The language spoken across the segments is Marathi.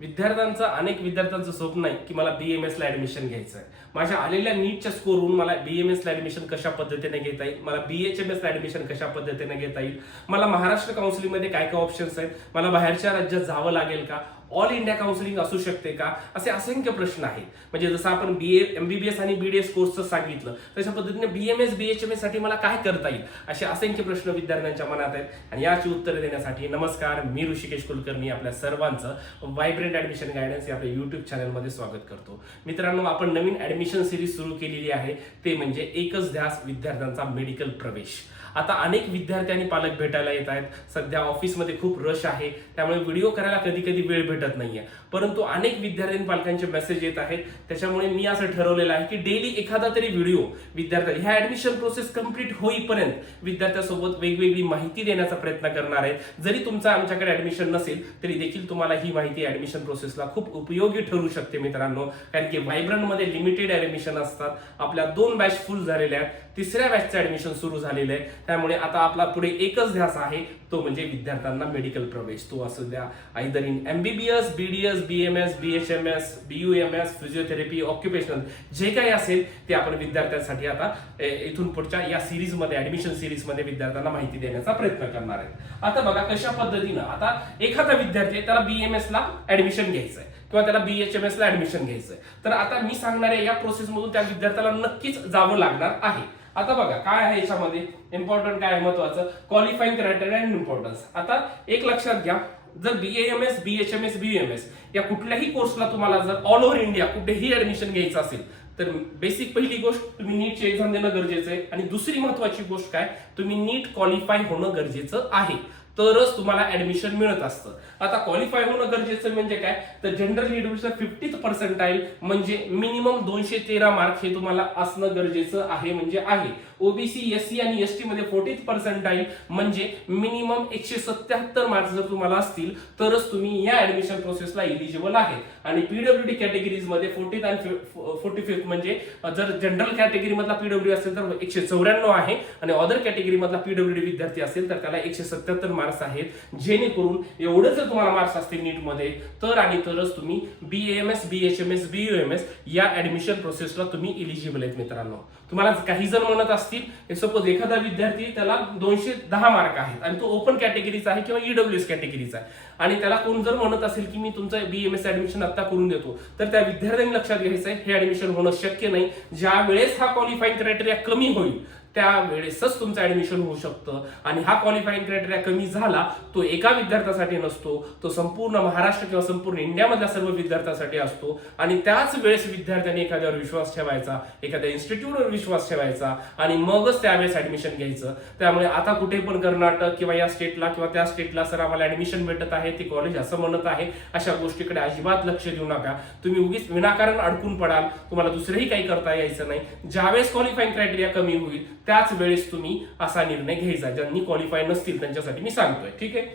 विद्यार्थ्यांचं अनेक विद्यार्थ्यांचं स्वप्न आहे की मला BMS ला ऍडमिशन घ्यायचं आहे. माझ्या आलेल्या नीटच्या स्कोरवरून मला BMS ला ऍडमिशन कशा पद्धतीने घेता येईल, मला BHMS ला ऍडमिशन कशा पद्धतीने घेता येईल, मला महाराष्ट्र काउन्सिलिंग मध्ये काय काय ऑप्शन्स आहेत, मला बाहेरच्या राज्यात जावं लागेल का, ऑल इंडिया काउन्सिलिंग असू शकते का, असे असंख्य प्रश्न आहेत. म्हणजे जसं आपण MBBS आणि BDS कोर्सचं सांगितलं तशा पद्धतीने BMS BHMS साठी मला काय करता येईल, असे असंख्य प्रश्न विद्यार्थ्यांच्या मनात आहेत. आणि याची उत्तरे देण्यासाठी नमस्कार, मी ऋषिकेश कुलकर्णी आपल्या सर्वांचं व्हायब्रंट ऍडमिशन गायडन्स या आपल्या युट्यूब चॅनलमध्ये स्वागत करतो. मित्रांनो, आपण नवीन ऍडमिशन सिरीज सुरू केलेली आहे, ते म्हणजे एकच ध्यास विद्यार्थ्यांचा मेडिकल प्रवेश. आता अनेक विद्यार्थी आणि पालक भेटायला येत आहेत. सध्या ऑफिसमध्ये खूप रश आहे, त्यामुळे व्हिडिओ करायला कधी कधी वेळ भेटत नाहीये. परंतु अनेक विद्यार्थी आणि पालकांचे मेसेज येत आहेत, त्याच्यामुळे मी असं ठरवलेलं आहे की डेली एखादा तरी व्हिडिओ विद्यार्थी ह्या ऍडमिशन प्रोसेस कंप्लीट होईपर्यंत विद्यार्थ्यासोबत वेगवेगळी माहिती देण्याचा प्रयत्न करणार आहे. जरी तुमचं आमच्याकडे ऍडमिशन नसेल तरी देखील तुम्हाला ही माहिती ऍडमिशन प्रोसेसला खूप उपयोगी ठरू शकते मित्रांनो. कारण की व्हायब्रंट मध्ये लिमिटेड ऍडमिशन असतात. आपल्या 2 बॅच फुल झालेल्या आहेत, 3ऱ्या बॅचचं ऍडमिशन सुरू झालेलं आहे. त्यामुळे आता आपला पुढे एकच ध्यास आहे, तो म्हणजे विद्यार्थ्यांना मेडिकल प्रवेश. तो असू द्या either in MBBS, BDS, BMS, BHMS, BUMS, physiotherapy, occupational, जे काही असेल ते आपण विद्यार्थ्यांसाठी आता इथून पुढच्या या सिरीजमध्ये, ऍडमिशन सिरीजमध्ये विद्यार्थ्यांना माहिती देण्याचा प्रयत्न करणार आहे. आता बघा कशा पद्धतीनं, आता एखादा विद्यार्थी आहे, त्याला BMS ला ऍडमिशन घ्यायचंय किंवा त्याला BHMS ला ऍडमिशन घ्यायचंय, तर आता मी सांगणाऱ्या या प्रोसेसमधून त्या विद्यार्थ्याला नक्कीच जावं लागणार आहे. आता बघा काय आहे याच्यामध्ये इम्पॉर्टंट, काय आहे महत्वाचं, क्वालिफाईंग क्रायटेरिया अँड इम्पॉर्टन्स. आता एक लक्षात घ्या, जर BAMS, BHMS, BUMS या कुठल्याही कोर्सला तुम्हाला जर ऑल ओव्हर इंडिया कुठेही ऍडमिशन घ्यायचं असेल तर बेसिक पहिली गोष्ट, तुम्ही नीटची एक्झाम देणं गरजेचं आहे. आणि दुसरी महत्वाची गोष्ट काय, तुम्ही नीट क्वालिफाय होणं गरजेचं आहे, तरच तुम्हाला ऍडमिशन मिळत असतं. आता क्वालिफाय होणं गरजेचं म्हणजे काय, तर जनरल ईडब्ल्यूचं 50th पर्सेंटाईल म्हणजे मिनिमम 213 मार्क हे तुम्हाला असणं गरजेचं आहे, म्हणजे आहे. OBC, SC आणि ST मध्ये 40th पर्सेंटाईल म्हणजे मिनिमम 177 मार्क्स जर तुम्हाला असतील तरच तुम्ही या ऍडमिशन प्रोसेसला इलिजिबल आहे. आणि PWD कॅटेगरीज मध्ये 40th आणि 45th म्हणजे जर जनरल कॅटेगरी मधला PWD असेल तर 194 आहे, आणि अदर कॅटेगरी मधला PWD विद्यार्थी असेल तर त्याला 177 मार्क्स आहेत. जेणेकरून एवढं जर तुम्हाला मार्क्स असतील नीट मध्ये तर आणि तरच तुम्ही BAMS, BHMS, BUMS या ऍडमिशन प्रोसेसला तुम्ही इलिजिबल आहेत. मित्रांनो, तुम्हाला काही जण म्हणत असतील, सपोज एखादा विद्यार्थी त्याला 210 मार्क आहेत आणि तो ओपन कॅटेगरीचा आहे किंवा EWS कॅटेगरीचा आहे, आणि त्याला कोण जर म्हणत असेल की मी तुमचं BMS ऍडमिशन आता करून देतो, तर त्या विद्यार्थ्यांनी लक्षात घ्यायचं आहे हे ऍडमिशन होणं शक्य नाही. ज्या वेळेस हा क्वालिफाईंग क्रायटेरिया कमी होईल त्यावेळेसच तुमचं ऍडमिशन होऊ शकतं. आणि हा क्वालिफाईंग क्रायटेरिया कमी झाला तो एका विद्यार्थ्यासाठी नसतो, तो संपूर्ण महाराष्ट्र किंवा संपूर्ण इंडियामधल्या सर्व विद्यार्थ्यांसाठी असतो. आणि त्याच वेळेस विद्यार्थ्यांनी एखाद्यावर विश्वास ठेवायचा, एखाद्या इन्स्टिट्यूटवर विश्वास ठेवायचा आणि मगच त्यावेळेस ऍडमिशन घ्यायचं. त्यामुळे आता कुठे पण कर्नाटक किंवा या स्टेटला किंवा त्या स्टेटला सर आम्हाला ऍडमिशन भेटत आहे, ते कॉलेज असं म्हणत आहे, अशा गोष्टीकडे अजिबात लक्ष देऊ नका. तुम्ही उगीच विनाकारण अडकून पडाल, तुम्हाला दुसरंही काही करता यायचं नाही. ज्यावेळेस क्वालिफाईंग क्रायटेरिया कमी होईल त्याच वेळेस तुम्ही असा निर्णय घ्यायचा. ज्यांनी क्वालिफाय नसतील त्यांच्यासाठी मी सांगतोय, ठीक आहे.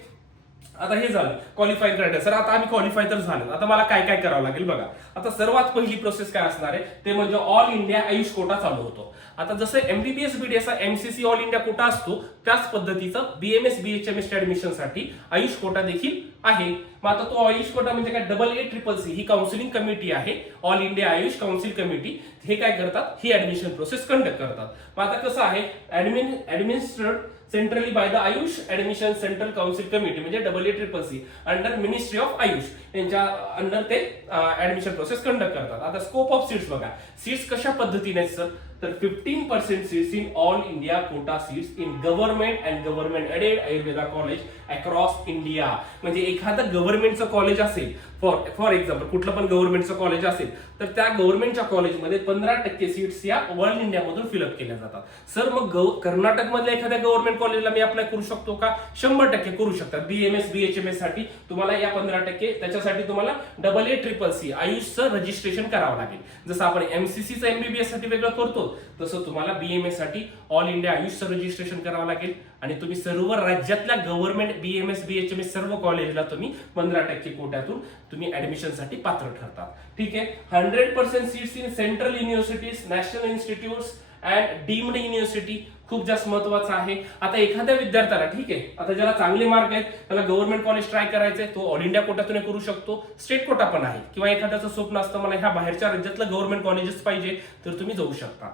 आता हे झालं क्वालिफाय क्रायटेरिया. सर आता आम्ही क्वालिफाय तर झालो, आता मला काय काय करावं लागेल बघा. आता सर्वात पहिली प्रोसेस काय असणार आहे ते म्हणजे ऑल इंडिया आयुष कोटा चालू होतो. आता जसं MBBS BDS MCC all India Kota असतो त्याच पद्धतीचं BMS BHMS ऍडमिशनसाठी आयुष कोटा देखील आहे. मग आता तो आयुष कोटा म्हणजे काय, AACCC ही काउन्सिलिंग कमिटी आहे, all India Ayush council committee. हे काय करतात, ही ऍडमिशन प्रोसेस कंडक्ट करतात. मग आता कसं आहे, administered centrally by the AYUSH admission central council committee म्हणजे AACCC under ministry of AYUSH यांच्या अंडर ते ऍडमिशन प्रोसेस कंडक्ट करतात. आता स्कोप ऑफ सीट्स बघा, सीट्स कशा पद्धतीने आहेत सर, तर 15% seats in all India quota seats in government and government aided Ayurveda college across India. म्हणजे एखादं गव्हर्नमेंटचं कॉलेज असेल, फॉर एक्झाम्पल कुठलं पण गव्हर्नमेंटचं कॉलेज असेल तर त्या गव्हर्नमेंटच्या कॉलेजमध्ये 15% सीट्स या ऑल इंडियामधून फिलअप केल्या जातात. सर मग कर्नाटक मधल्या एखाद्या गव्हर्नमेंट कॉलेजला मी अप्लाय करू शकतो का, 100% करू शकतात. BMS BHMS साठी तुम्हाला या 15%, त्याच्यासाठी तुम्हाला AACCC आयुषचं रजिस्ट्रेशन करावं लागेल. जसं आपण MCCचं MBBS साठी वेगळं करतो तसं तुम्हाला BMS साठी ऑल इंडिया आयुषचं रजिस्ट्रेशन करावं लागेल. आणि तुम्ही सर्व राज्यातल्या गव्हर्नमेंट BMS BHMS सर्व कॉलेजला तुम्ही 15% कोट्यातून तुम्ही ऍडमिशनसाठी पात्र ठरतात, ठीक आहे. 100% seats in central universities, national institutes and deemed university खूप जास्त महत्वाचं आहे. आता एखाद्या विद्यार्थ्याला ठीक आहे, आता ज्याला चांगले मार्क आहेत त्याला गव्हर्नमेंट कॉलेज ट्राय करायचंय, तो ऑल इंडिया कोट्यातून करू शकतो, स्टेट कोटा पण आहे. किंवा एखाद्याचं स्वप्न असतं मला ह्या बाहेरच्या राज्यातलं गव्हर्नमेंट कॉलेजेस पाहिजे, तर तुम्ही जाऊ शकता.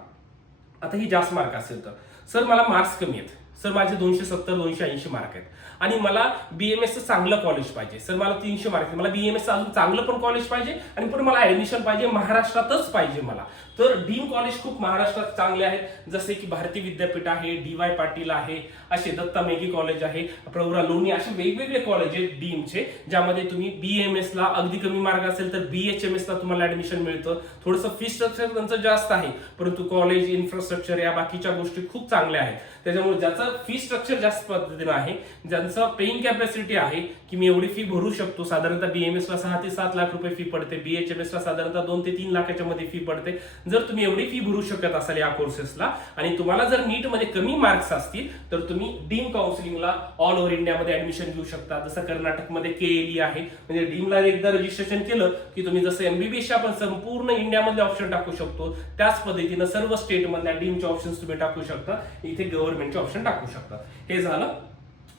आता ही जास्त मार्क असेल तर सर मला मार्क्स कमी आहेत, सर माझे 270 280 मार्क आहेत आणि मला बीएमएसचं चांगलं कॉलेज पाहिजे, सर मला 300 मार्क आहेत, मला बीएमएसचं अजून चांगलं पण कॉलेज पाहिजे आणि पण मला ऍडमिशन पाहिजे महाराष्ट्रातच पाहिजे मला. तर डीम कॉलेज खूप महाराष्ट्रात चांगले आहेत, जसे की भारती विद्यापीठ आहे, DY पाटील आहे, असे दत्ता मेघे कॉलेज आहे, प्रवरा लोणी, असे वेगवेगळे कॉलेज आहेत डीमचे, ज्यामध्ये तुम्ही BMS ला अगदी कमी मार्क असेल तर BHMS ला तुम्हाला ऍडमिशन मिळतं. थोडंसं फी स्ट्रक्चर त्यांचं जास्त आहे, परंतु कॉलेज इन्फ्रास्ट्रक्चर या बाकीच्या गोष्टी खूप चांगल्या आहेत. त्याच्यामुळे ज्याचं फी स्ट्रक्चर जास्त पद्धतीनं आहे, ज्यांचं पेइंग कॅपॅसिटी आहे की मी एवढी फी भरू शकतो, साधारणतः BMS ला 6 ते 7 लाख रुपये फी पडते, BHMS ला साधारणतः 2 ते 3 लाखाच्या मध्ये फी पडते. जर तुम्ही एवढी फी भरू शकत असाल या कोर्सेसला आणि तुम्हाला जर नीट मध्ये कमी मार्क्स असतील तर तुम्ही डीम काउन्सिलिंगला ऑल ओव्हर इंडियामध्ये ऍडमिशन घेऊ शकता. जसं कर्नाटकमध्ये KLE आहे, म्हणजे डीमला एकदा रजिस्ट्रेशन केलं की तुम्ही जसं MBBS आपण संपूर्ण इंडियामध्ये ऑप्शन टाकू शकतो, त्याच पद्धतीनं सर्व स्टेटमधल्या डीमचे ऑप्शन्स तुम्ही टाकू शकता, इथे गव्हर्नमेंटचे ऑप्शन टाकू शकता. हे झालं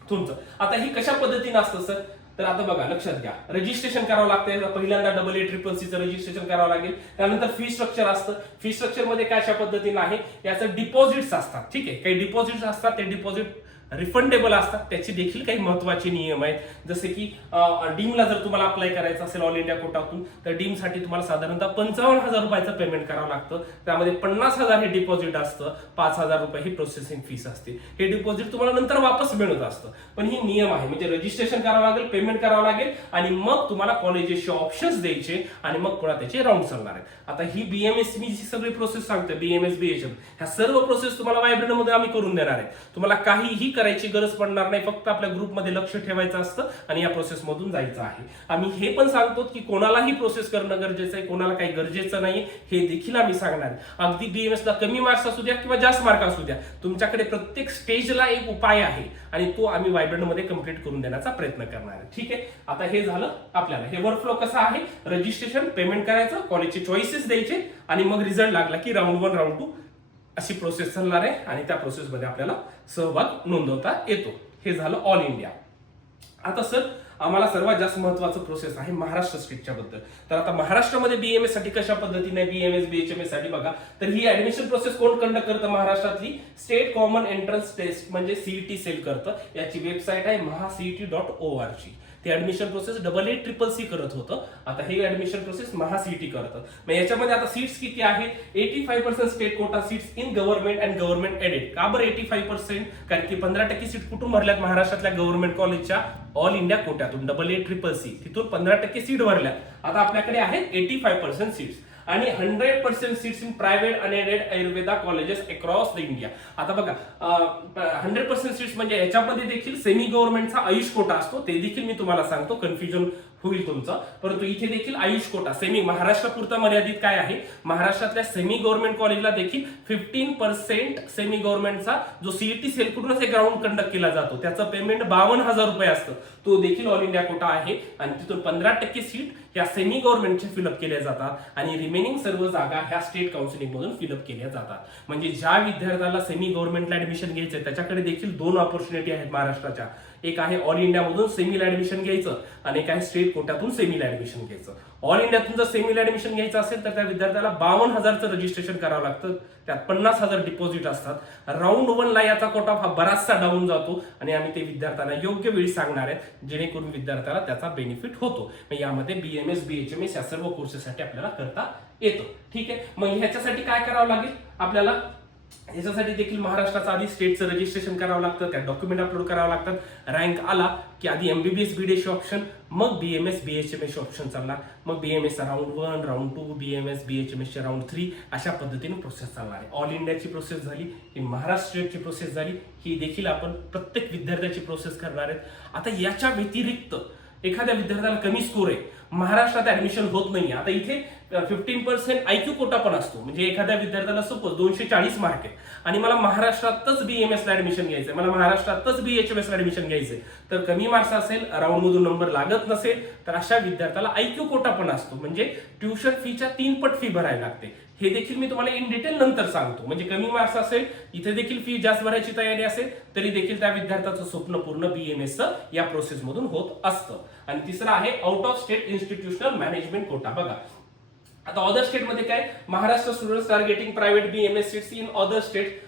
तुमचं. आता ही कशा पद्धतीनं असतं सर, तर आता बघा लक्षात घ्या, रजिस्ट्रेशन करावं लागतं. पहिल्यांदा AA-CCC रजिस्ट्रेशन करावं लागेल, त्यानंतर फी स्ट्रक्चर असतं. फी स्ट्रक्चर मध्ये काय अशा पद्धतीनं आहे, याचं डिपॉझिट्स असतात. ठीक आहे, काही डिपॉझिट्स असतात, ते डिपॉझिट रिफंडेबल असतात, त्याची देखील काही महत्वाचे नियम आहेत. जसे की डीमला जर तुम्हाला अप्लाय करायचं असेल ऑल इंडिया कोटातून तर डीमसाठी तुम्हाला साधारणतः 55,000 रुपयाचं पेमेंट करावं लागतं. त्यामध्ये 50,000 हे डिपॉझिट असतं, 5,000 रुपये ही प्रोसेसिंग फीस असते. हे डिपॉझिट तुम्हाला नंतर वापस मिळत असतं, पण ही नियम आहे. म्हणजे रजिस्ट्रेशन करावं लागेल, पेमेंट करावं लागेल आणि मग तुम्हाला कॉलेजेसचे ऑप्शन्स द्यायचे आणि मग पुन्हा त्याचे राऊंड चालणार आहेत. आता ही BMS मी जी सगळी प्रोसेस सांगतो, BMS BHM ह्या सर्व प्रोसेस तुम्हाला वायब्रंटमध्ये आम्ही करून देणार आहे. तुम्हाला काहीही करायची गरज पडणार नाही, फक्त आपल्या ग्रुपमध्ये लक्ष ठेवायचं असतं आणि या प्रोसेस मधून जायचं आहे. आम्ही हे पण सांगतो की कोणालाही प्रोसेस करणं गरजेचं आहे, कोणाला काही गरजेचं नाही हे देखील आम्ही सांगणार. अगदी BMS ला कमी मार्क्स असू द्या किंवा जास्त मार्क असू द्या, तुमच्याकडे प्रत्येक स्टेजला एक उपाय आहे आणि तो आम्ही वायब्रंटमध्ये कंप्लीट करून देण्याचा प्रयत्न करणार आहे. ठीक आहे, आता हे झालं आपल्याला. हे वर्कफ्लो कसं आहे, रजिस्ट्रेशन, पेमेंट करायचं, कॉलेजचे चॉईसेस द्यायचे आणि मग रिझल्ट लागला की राऊंड 1 राऊंड 2 अशी प्रोसेस चालणार आहे आणि त्या प्रोसेसमध्ये आपल्याला सहभाग नोंदवता येतो. हे झालं ऑल इंडिया. आता सर आम्हाला सर्वात जास्त महत्वाचं प्रोसेस आहे महाराष्ट्र स्टेटच्या बद्दल. तर आता महाराष्ट्रामध्ये BMS साठी कशा पद्धतीने, BMS BHMS साठी बघा, तर ही ऍडमिशन प्रोसेस कोण कंडक्ट करतं महाराष्ट्रातली, स्टेट कॉमन एंट्रन्स टेस्ट म्हणजे CET सेल करतं. याची वेबसाईट आहे mahacet.org. ते ऍडमिशन प्रोसेस AA-CCC करत होतं, आता हे ऍडमिशन प्रोसेस MahaCET करतं. मग याच्यामध्ये आता सीट्स किती आहेत, 85% state quota seats in government and government aided. का बरं 85%, कारण की 15% सीट कुठून भरल्यात महाराष्ट्रातल्या गव्हर्नमेंट कॉलेजच्या ऑल इंडिया कोट्यातून AA-CCC, तिथून 15% सीट भरल्यात. आता आपल्याकडे आहेत 85% सीट्स आणि 100% seats in private unaided Ayurveda colleges across the India. आता बघा 100% सीट्स म्हणजे याच्यामध्ये देखील सेमी गव्हर्नमेंटचा आयुष कोटा असतो, ते देखील मी तुम्हाला सांगतो, कन्फ्युजन होईल तुमचं. परंतु इथे देखील आयुष कोटा सेमी महाराष्ट्रापुरता मर्यादित काय आहे, महाराष्ट्रातल्या सेमी गव्हर्नमेंट कॉलेजला देखील 15% सेमी गव्हर्नमेंटचा जो CET सेल कडूनच एक राऊंड कंडक्ट केला जातो, त्याचं पेमेंट 52,000 रुपये असतं, तो देखील ऑल इंडिया कोटा आहे आणि तिथून 15% सीट ह्या सेमी गव्हर्नमेंटचे फिलअप केल्या जातात आणि रिमेनिंग सर्व जागा ह्या स्टेट काउन्सिलिंग मधून फिलअप केल्या जातात. म्हणजे ज्या विद्यार्थ्याला सेमी गव्हर्नमेंटला ऍडमिशन घ्यायचंय त्याच्याकडे देखील 2 ऑपॉर्च्युनिटी आहेत महाराष्ट्राच्या. एक आहे ऑल इंडिया मधून सेमीला ऍडमिशन घ्यायचं आणि एक आहे स्टेट कोट्यातून सेमीला ऍडमिशन घ्यायचं. ऑल इंडियातून जर सेमीला ऍडमिशन घ्यायचं असेल तर त्या विद्यार्थ्याला 52,000चं रजिस्ट्रेशन करावं लागतं, त्यात 50,000 डिपॉझिट असतात. राऊंड 1 ला याचा कोट ऑफ हा बराचसा डाऊन जातो आणि आम्ही ते विद्यार्थ्यांना योग्य वेळी सांगणार आहेत जेणेकरून विद्यार्थ्याला त्याचा बेनिफिट होतो. यामध्ये BMS BHMS या सर्व कोर्सेससाठी आपल्याला करता येतो. ठीक आहे, मग ह्याच्यासाठी काय करावं लागेल आपल्याला, याच्यासाठी देखील महाराष्ट्राचं आधी स्टेटचं रजिस्ट्रेशन करावं लागतं, त्या डॉक्युमेंट अपलोड करावं लागतात. रँक आला की आधी MBBS BD ऑप्शन, मग BMS BHMS ऑप्शन चालणार, मग BMS round 1 round 2 BMS BHMS round 3 अशा पद्धतीने प्रोसेस चालणार आहे. ऑल इंडियाची प्रोसेस झाली, ही महाराष्ट्राची प्रोसेस झाली, ही देखील आपण प्रत्येक विद्यार्थ्याची प्रोसेस करणार आहेत. आता याच्या व्यतिरिक्त एखाद्या विद्यार्थ्याला कमी स्कोर आहे, महाराष्ट्रात ऍडमिशन होत नाही. आता इथे 15% IQ कोटा पण असतो, म्हणजे एखाद्या विद्यार्थ्याला सपोज 240 मार्क आहे आणि मला महाराष्ट्रातच BMS ला ऍडमिशन घ्यायचंय, मला महाराष्ट्रातच BHMS ला ऍडमिशन घ्यायचंय, तर कमी मार्क्स असेल, राऊंड मधून नंबर लागत नसेल, तर अशा विद्यार्थ्याला IQ कोटा पण असतो, म्हणजे ट्युशन फीच्या 3 पट फी भरायला लागते. हे देखील मी तुम्हाला इन डिटेल नंतर सांगतो. म्हणजे कमी मार्क्स असेल, इथे देखील फी जास्त भरायची तयारी असेल, तरी देखील त्या विद्यार्थ्याचं स्वप्न पूर्ण BMS या प्रोसेस मधून होत असतं. आणि तिसरा आहे out of state institutional management quota. बघा आता अदर स्टेट मध्ये काय, Maharashtra students targeting private BMS seats in other state.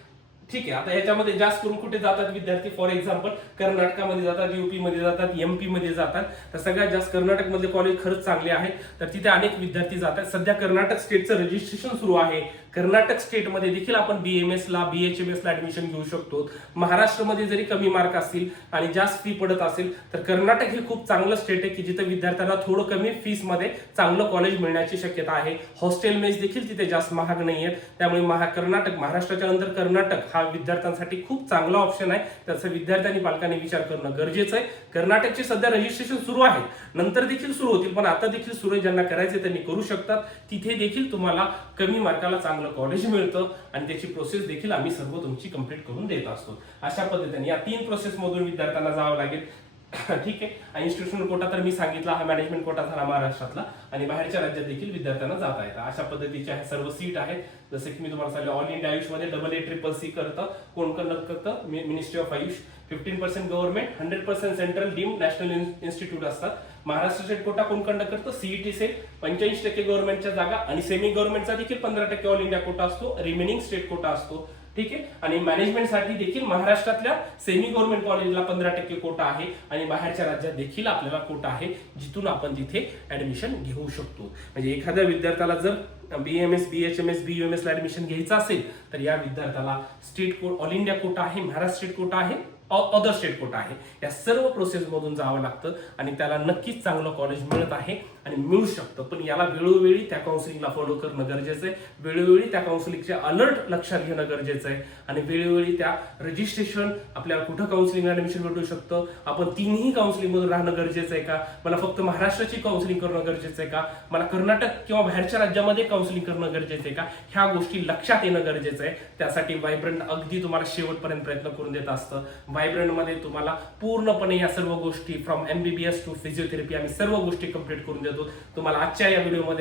ठीक आहे, आता याच्यामध्ये जास्त करून कुठे जातात विद्यार्थी, फॉर एक्झाम्पल कर्नाटकामध्ये जातात, UP मध्ये जातात, MP मध्ये जातात. तर सगळ्यात जास्त कर्नाटक मधले कॉलेज खरंच चांगले आहेत, तर तिथे अनेक विद्यार्थी जातात. सध्या कर्नाटक स्टेटचं रजिस्ट्रेशन सुरू आहे. कर्नाटक स्टेटमध्ये देखील आपण BMS ला BHMS ला ऍडमिशन घेऊ शकतो. महाराष्ट्रामध्ये जरी कमी मार्क असतील आणि जास्त फी पडत असेल, तर कर्नाटक हे खूप चांगलं स्टेट आहे की जिथे विद्यार्थ्यांना थोडं कमी फीस मध्ये चांगलं कॉलेज मिळण्याची शक्यता आहे. हॉस्टेल मेस देखील तिथे जास्त महाग नाही आहेत. त्यामुळे कर्नाटक, महाराष्ट्राच्या नंतर कर्नाटक हा विद्यार्थ्यांसाठी खूप चांगला ऑप्शन आहे. त्याचा विद्यार्थ्यांनी पालकांनी विचार करणं गरजेचं आहे. कर्नाटकचे सध्या रजिस्ट्रेशन सुरू आहे, नंतर देखील सुरू होतील, पण आता देखील सुरू आहे. ज्यांना करायचे त्यांनी करू शकतात. तिथे देखील तुम्हाला कमी मार्काला चांगलं कॉलेज मिळतं आणि त्याची प्रोसेस देखील आम्ही सर्व तुमची कंप्लीट करून देत असतो. अशा पद्धतीने या 3 प्रोसेस मधून विद्यार्थ्यांना जावं लागेल. ठीक आहे, इन्स्टिट्यूशनल कोटा तर मी सांगितला, हा मॅनेजमेंट कोटा झाला महाराष्ट्रातला, आणि बाहेरच्या राज्यात देखील विद्यार्थ्यांना जाता येतं. अशा पद्धतीच्या सर्व सीट आहेत. जसं की मी तुम्हाला सांगितलं, ऑल इंडिया आयुषमध्ये AA-CCC करतं. कोण कंडक्ट करतं? Ministry of Ayush. 15% government, 100% central deemed national institute असतात. महाराष्ट्र स्टेट कोटा कोण कंडक्ट करतं? CET sale. 85% गव्हर्नमेंटच्या जागा आणि सेमी गव्हर्नमेंटचा देखील 15% ऑल इंडिया कोटा असतो. रिमेनिंग स्टेट कोटा असतो. ठीक आहे, आणि मॅनेजमेंटसाठी देखील महाराष्ट्रातल्या सेमी गव्हर्नमेंट कॉलेजला 15% कोटा आहे आणि बाहेरच्या राज्यात देखील आपल्याला कोटा आहे, जिथून आपण तिथे ऍडमिशन घेऊ शकतो. म्हणजे एखाद्या विद्यार्थ्याला जर BMS, BHMS, BUMS ला ऍडमिशन घ्यायचं असेल, तर या विद्यार्थ्याला स्टेट ऑल इंडिया कोटा आहे, महाराष्ट्र स्टेट कोटा आहे, अदर स्टेट कोटा आहे. या सर्व प्रोसेस मधून जावं लागतं आणि त्याला नक्कीच चांगलं कॉलेज मिळत आहे आणि मिळू शकतं. पण याला वेळोवेळी त्या काउन्सिलिंगला फॉलो करणं गरजेचं आहे. वेळोवेळी त्या काउन्सिलिंगचे अलर्ट लक्षात घेणं गरजेचं आहे आणि वेळोवेळी त्या रजिस्ट्रेशन, आपल्याला कुठं काउन्सिलिंग ऍडमिशन भेटू शकतं, आपण 3ही काउन्सिलिंग मधून राहणं गरजेचं आहे का, मला फक्त महाराष्ट्राची काउन्सिलिंग करणं गरजेचं आहे का, मला कर्नाटक किंवा बाहेरच्या राज्यामध्ये काउन्सिलिंग करणं गरजेचं आहे का, ह्या गोष्टी लक्षात येणं गरजेचं आहे. त्यासाठी व्हायब्रंट अगदी तुम्हाला शेवटपर्यंत प्रयत्न करून देत असतं. व्हायब्रंट मध्ये तुम्हाला पूर्णपणे या सर्व गोष्टी फ्रॉम MBBS टू फिजिओथेरपी आम्ही सर्व गोष्टी कंप्लीट करून देतो. तुम्हाला आजच्या या व्हिडिओमध्ये